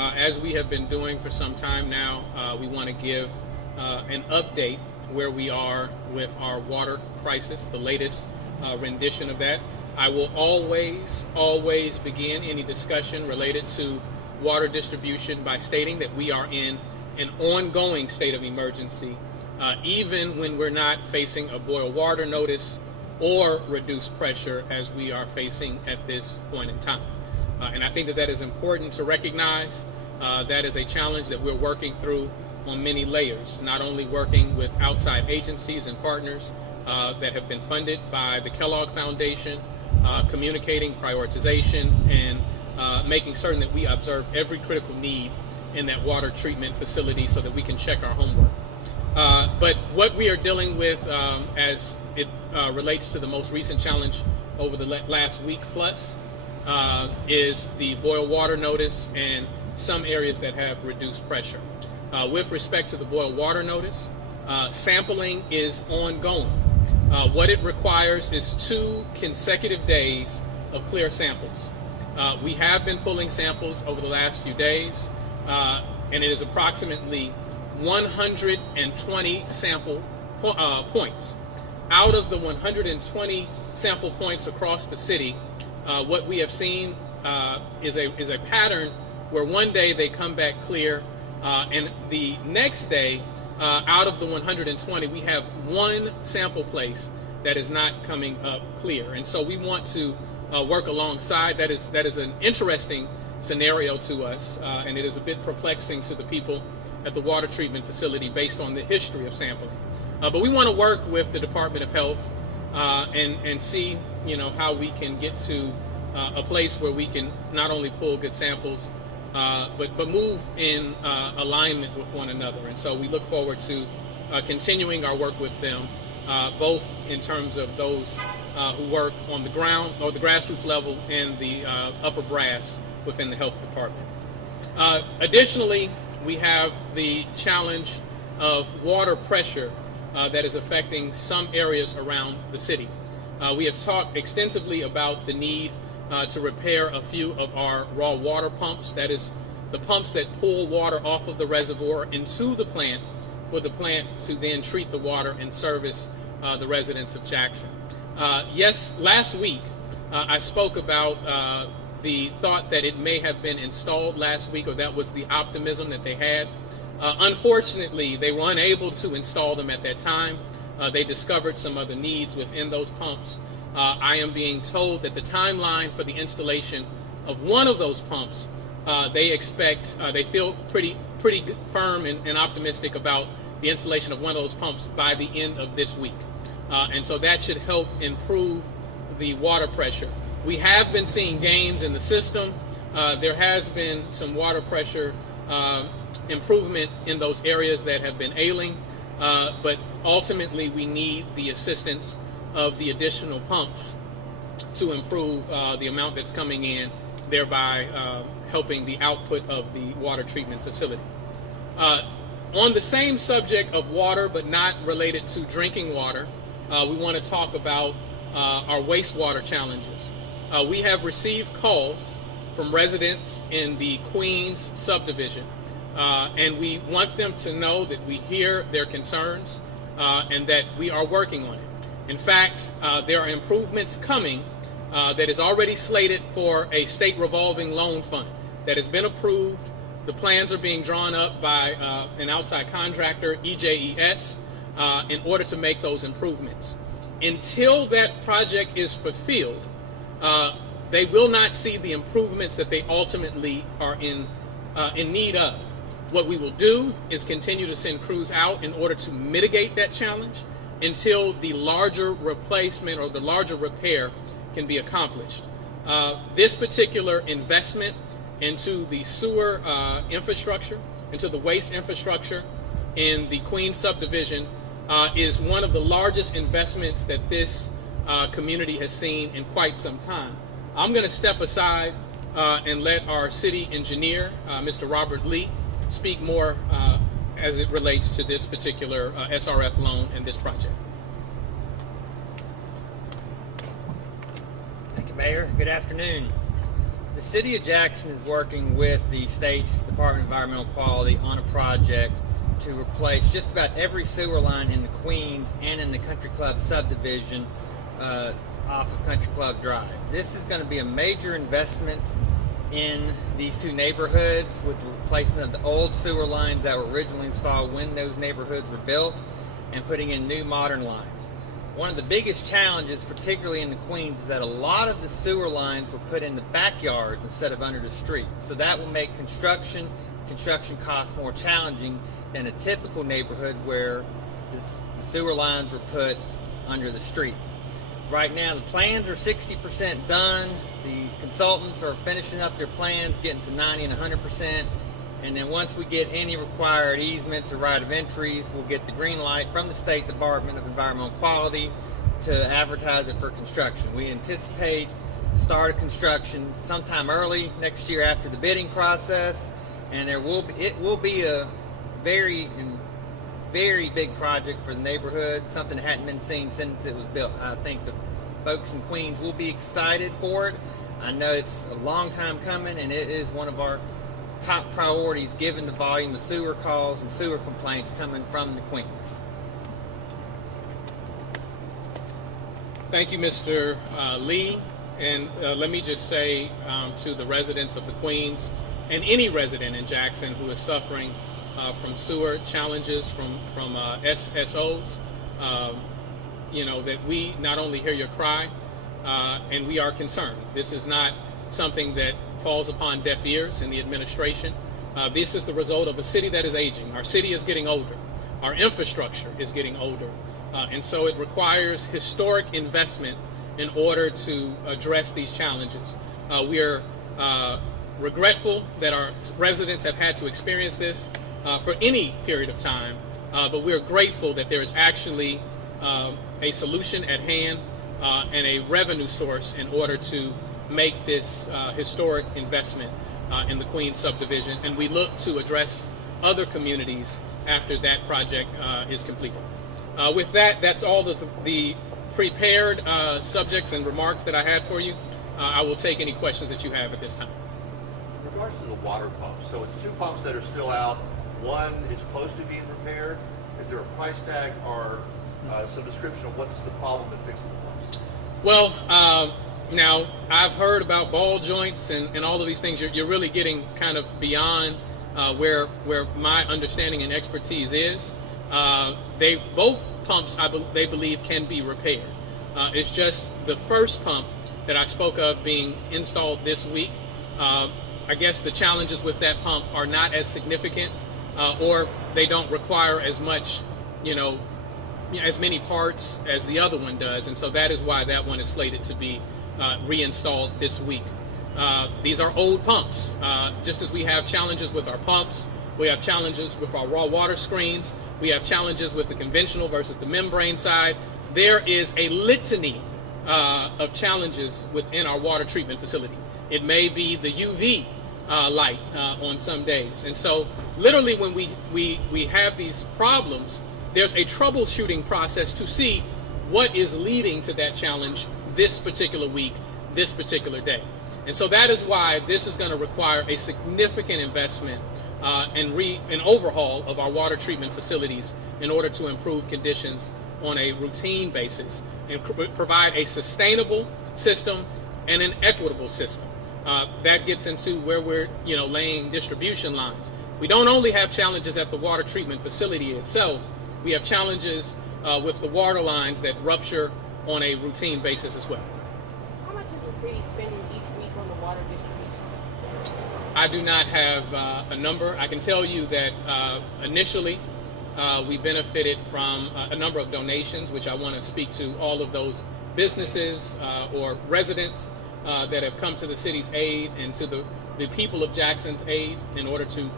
As we have been doing for some time now, we want to give an update where we are with our water crisis, the latest rendition of that. I will always begin any discussion related to water distribution by stating that we are in an ongoing state of emergency, even when we're not facing a boil water notice or reduced pressure as we are facing at this point in time. And I think that that is important to recognize. That is a challenge that we're working through on many layers, not only working with outside agencies and partners that have been funded by the Kellogg Foundation, communicating prioritization and making certain that we observe every critical need in that water treatment facility so that we can check our homework. But what we are dealing with as it relates to the most recent challenge over the last week plus is the boil water notice and some areas that have reduced pressure. With respect to the boil water notice, sampling is ongoing. What it requires is 2 consecutive days of clear samples. We have been pulling samples over the last few days, and it is approximately 120 sample points. Out of the 120 sample points across the city, what we have seen is a pattern where one day they come back clear, and the next day, out of the 120, we have 1 sample place that is not coming up clear. And so we want to work alongside. That is an interesting scenario to us, and it is a bit perplexing to the people at the water treatment facility based on the history of sampling. But we want to work with the Department of Health and see, how we can get to a place where we can not only pull good samples, but move in alignment with one another. And so we look forward to continuing our work with them, both in terms of those who work on the ground or the grassroots level and the upper brass within the health department. Additionally, we have the challenge of water pressure that is affecting some areas around the city. We have talked extensively about the need to repair a few of our raw water pumps. That is the pumps that pull water off of the reservoir into the plant for the plant to then treat the water and service the residents of Jackson. Yes, last week I spoke about the thought that it may have been installed last week, or that was the optimism that they had. Unfortunately, they were unable to install them at that time. They discovered some other needs within those pumps. I am being told that the timeline for the installation of one of those pumps, they feel pretty firm and optimistic about the installation of one of those pumps by the end of this week. And so that should help improve the water pressure. We have been seeing gains in the system. There has been some water pressure improvement in those areas that have been ailing, but ultimately we need the assistance of the additional pumps to improve the amount that's coming in, thereby helping the output of the water treatment facility. On the same subject of water, but not related to drinking water, we want to talk about our wastewater challenges. We have received calls from residents in the Queens subdivision, and we want them to know that we hear their concerns and that we are working on it. In fact, there are improvements coming that is already slated for a state revolving loan fund that has been approved. The plans are being drawn up by an outside contractor, EJES, in order to make those improvements. Until that project is fulfilled, they will not see the improvements that they ultimately are in need of. What we will do is continue to send crews out in order to mitigate that challenge until the larger replacement or the larger repair can be accomplished. This particular investment into the sewer infrastructure, into the waste infrastructure in the Queens subdivision is one of the largest investments that this community has seen in quite some time. I'm going to step aside and let our city engineer, Mr. Robert Lee, speak more as it relates to this particular SRF loan and this project. Thank you, Mayor. Good afternoon. The City of Jackson is working with the State Department of Environmental Quality on a project to replace just about every sewer line in the Queens and in the Country Club subdivision off of Country Club Drive. This is going to be a major investment in these two neighborhoods with the replacement of the old sewer lines that were originally installed when those neighborhoods were built and putting in new modern lines. One of the biggest challenges, particularly in the Queens, is that a lot of the sewer lines were put in the backyards instead of under the street. So that will make construction costs more challenging than a typical neighborhood where the sewer lines were put under the street. Right now the plans are 60% done. The consultants are finishing up their plans, getting to 90 and 100%. And then once we get any required easements or right of entries, we'll get the green light from the State Department of Environmental Quality to advertise it for construction. We anticipate start of construction sometime early next year after the bidding process, and it will be a very big project for the neighborhood, something that hadn't been seen since it was built. I think the folks in Queens will be excited for it. I know it's a long time coming, and it is one of our top priorities given the volume of sewer calls and sewer complaints coming from the Queens. Thank you, Mr. Lee. And let me just say to the residents of the Queens and any resident in Jackson who is suffering from sewer challenges from SSOs, that we not only hear your cry, and we are concerned. This is not something that falls upon deaf ears in the administration. This is the result of a city that is aging. Our city is getting older. Our infrastructure is getting older. And so it requires historic investment in order to address these challenges. We are regretful that our residents have had to experience this for any period of time, but we're grateful that there is actually a solution at hand and a revenue source in order to make this historic investment in the Queens subdivision, and we look to address other communities after that project is completed. With that, that's all the prepared subjects and remarks that I had for you. I will take any questions that you have at this time. In regards to the water pumps, so it's two pumps that are still out. One is close to being repaired. Is there a price tag or some description of what's the problem in fixing the pumps? Well, now I've heard about ball joints and all of these things. You're really getting kind of beyond where my understanding and expertise is. Both pumps, they believe, can be repaired. It's just the first pump that I spoke of being installed this week. I guess the challenges with that pump are not as significant, or they don't require as much, as many parts as the other one does, and so that is why that one is slated to be reinstalled this week. These are old pumps. Just as we have challenges with our pumps, we have challenges with our raw water screens, we have challenges with the conventional versus the membrane side. There is a litany of challenges within our water treatment facility. It may be the UV light on some days. And so literally when we have these problems, there's a troubleshooting process to see what is leading to that challenge this particular week, this particular day. And so that is why this is going to require a significant investment and overhaul of our water treatment facilities in order to improve conditions on a routine basis and provide a sustainable system and an equitable system. That gets into where we're laying distribution lines. We don't only have challenges at the water treatment facility itself, we have challenges with the water lines that rupture on a routine basis as well. How much is the city spending each week on the water distribution? I do not have a number. I can tell you that initially we benefited from a number of donations, which I want to speak to all of those businesses or residents that have come to the city's aid and to the people of Jackson's aid in order to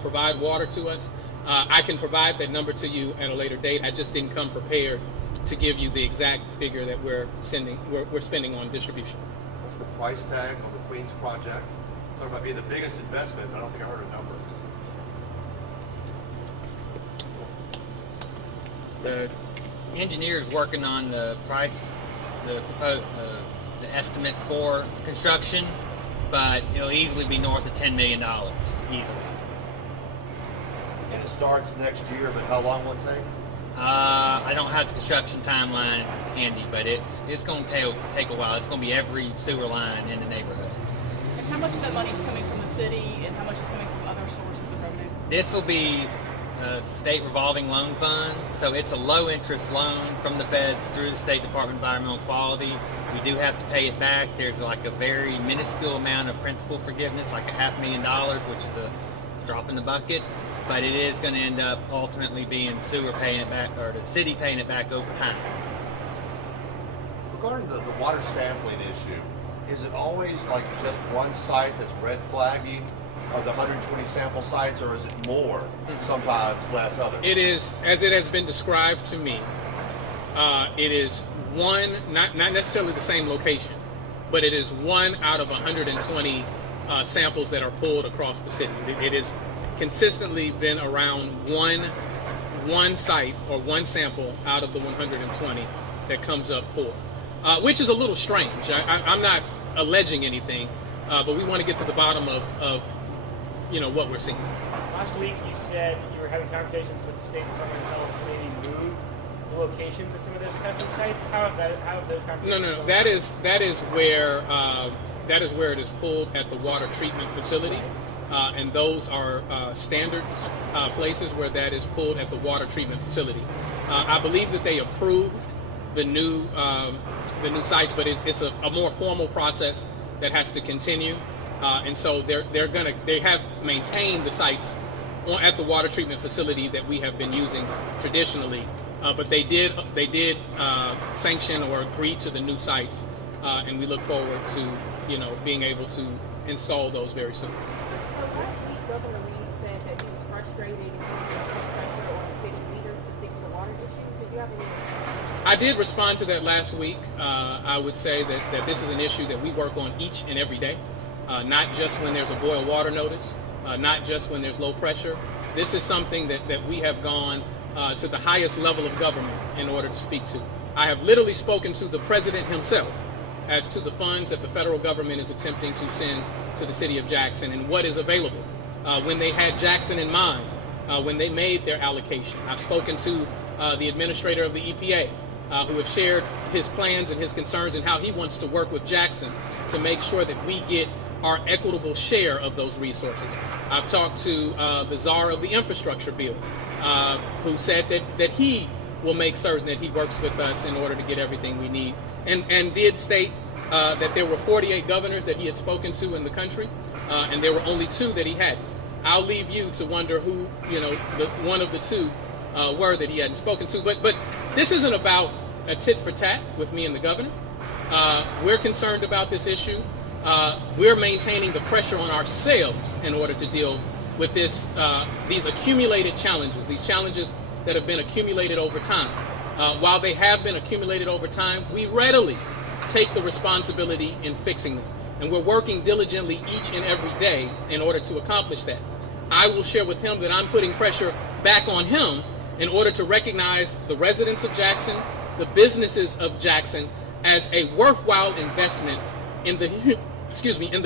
provide water to us. I can provide that number to you at a later date. I just didn't come prepared to give you the exact figure that we're spending on distribution. What's the price tag on the Queens project? Talking about being the biggest investment, but I don't think I heard a number. The engineers working on the price, the estimate for construction. but it'll easily be north of $10 million, easily. And it starts next year, but how long will it take? I don't have the construction timeline handy, but it's going to take a while. It's going to be every sewer line in the neighborhood. And how much of that money is coming from the city, and how much is coming from other sources of revenue? This will be state revolving loan funds, so it's a low interest loan from the feds through the State Department of Environmental Quality. We do have to pay it back. There's like a very minuscule amount of principal forgiveness, like $500,000, which is a drop in the bucket, but it is going to end up ultimately being sewer paying it back, or the city paying it back over time. Regarding the water sampling issue, is it always like just one site that's red flagging of the 120 sample sites, or is it more, sometimes less others? It is, as it has been described to me, it is one, not necessarily the same location, but it is one out of 120 samples that are pulled across the city. It has consistently been around one site or one sample out of the 120 that comes up pulled, which is a little strange. I'm not alleging anything, but we want to get to the bottom of what we're seeing. Last week you said you were having conversations with the State Department of Health to maybe move the locations of some of those testing sites. How have those conversations No. gone? That is where it is pulled at the water treatment facility, and those are standard places where that is pulled at the water treatment facility. I believe that they approved the new sites, but it's a more formal process that has to continue. And so they have maintained the sites at the water treatment facility that we have been using traditionally, but they did sanction or agree to the new sites, and we look forward to being able to install those very soon. So last week, Governor Reeves said that he was frustrated and he was going to put pressure on the city leaders to fix the water issue. Did you have any response? I did respond to that last week. I would say that this is an issue that we work on each and every day. Not just when there's a boil water notice, not just when there's low pressure. This is something that we have gone to the highest level of government in order to speak to. I have literally spoken to the president himself as to the funds that the federal government is attempting to send to the city of Jackson and what is available. When they had Jackson in mind, when they made their allocation. I've spoken to the administrator of the EPA, who have shared his plans and his concerns and how he wants to work with Jackson to make sure that we get our equitable share of those resources. I've talked to the czar of the infrastructure bill, who said that he will make certain that he works with us in order to get everything we need, and did state that there were 48 governors that he had spoken to in the country, and there were only 2 that he hadn't. I'll leave you to wonder who, one of the 2 were that he hadn't spoken to. But this isn't about a tit for tat with me and the governor. We're concerned about this issue. We're maintaining the pressure on ourselves in order to deal with these accumulated challenges, these challenges that have been accumulated over time. While they have been accumulated over time, we readily take the responsibility in fixing them. And we're working diligently each and every day in order to accomplish that. I will share with him that I'm putting pressure back on him in order to recognize the residents of Jackson, the businesses of Jackson, as a worthwhile investment in the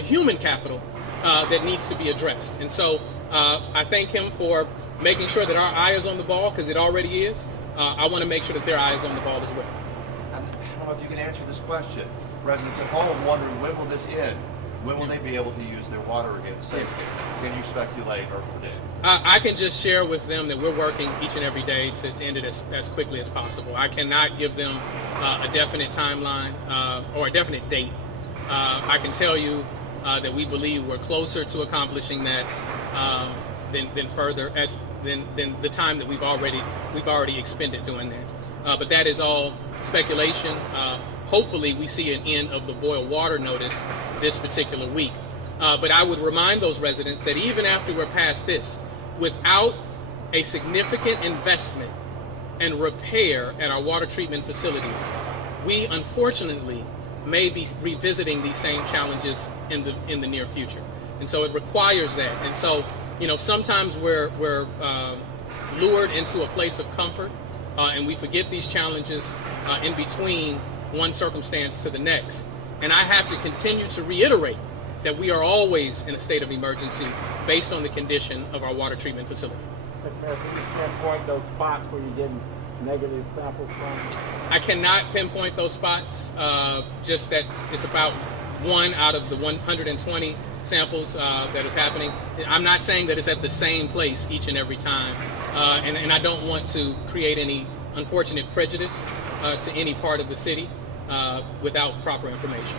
human capital that needs to be addressed. And so I thank him for making sure that our eye is on the ball, because it already is. I want to make sure that their eye is on the ball as well. I don't know if you can answer this question. Residents at home wondering, when will this end? When will they be able to use their water again safely? Can you speculate or predict? I can just share with them that we're working each and every day to end it as quickly as possible. I cannot give them a definite timeline or a definite date. I can tell you that we believe we're closer to accomplishing that than the time that we've already expended doing that. But that is all speculation. Hopefully we see an end of the boil water notice this particular week. But I would remind those residents that even after we're past this, without a significant investment and repair at our water treatment facilities, we unfortunately may be revisiting these same challenges in the near future. And so it requires that. And so, sometimes we're lured into a place of comfort, and we forget these challenges in between one circumstance to the next. And I have to continue to reiterate that we are always in a state of emergency based on the condition of our water treatment facility. Mr. Mayor, can you pinpoint those spots where you're getting negative samples from? I cannot pinpoint those spots, just that it's about 1 out of the 120 samples that is happening. I'm not saying that it's at the same place each and every time, and I don't want to create any unfortunate prejudice to any part of the city without proper information.